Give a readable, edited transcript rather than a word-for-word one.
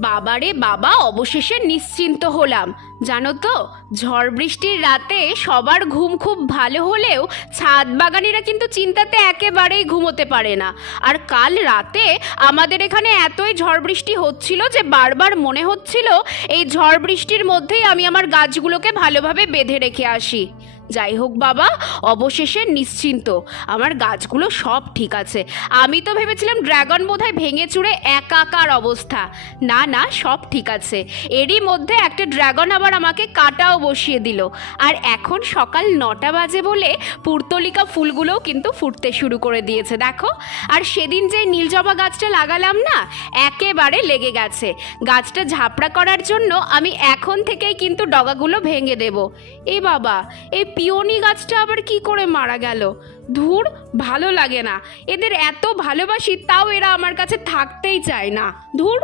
বাবারে বাবা, অবশেষে নিশ্চিন্ত হলাম। জানো তো, ঝড় বৃষ্টির রাতে সবার ঘুম খুব ভালো হলেও ছাদ বাগানিরা কিন্তু চিন্তাতে একেবারেই ঘুমোতে পারে না। আর কাল রাতে আমাদের এখানে এতই ঝড় বৃষ্টি হচ্ছিল যে বারবার মনে হচ্ছিল এই ঝড় বৃষ্টির মধ্যেই আমি আমার গাছগুলোকে ভালোভাবে বেঁধে রেখে আসি। যাই হোক বাবা, অবশেষে নিশ্চিন্ত, আমার গাছগুলো সব ঠিক আছে। আমি তো ভেবেছিলাম ড্রাগন বোধহয় ভেঙে চুরে একাকার অবস্থা। না না, সব ঠিক আছে। এরই মধ্যে একটা ড্রাগন আবার আমাকে কাটাও বসিয়ে দিল। আর এখন সকাল 9টা বাজে বলে পুর্তলিকা ফুলগুলোও কিন্তু ফুটতে শুরু করে দিয়েছে, দেখো। আর সেদিন যে নীল জবা গাছটা লাগালাম না, একেবারে লেগে গেছে। গাছটা ঝাপড়া করার জন্য আমি এখন থেকেই কিন্তু ডগাগুলো ভেঙে দেব। এ বাবা, এই পিওনি গাছটা আবার কি করে মারা গেল? ধুর, ভালো লাগে না। এদের এত ভালোবাসি, তাও এরা আমার কাছে থাকতেই চায় না। ধুর।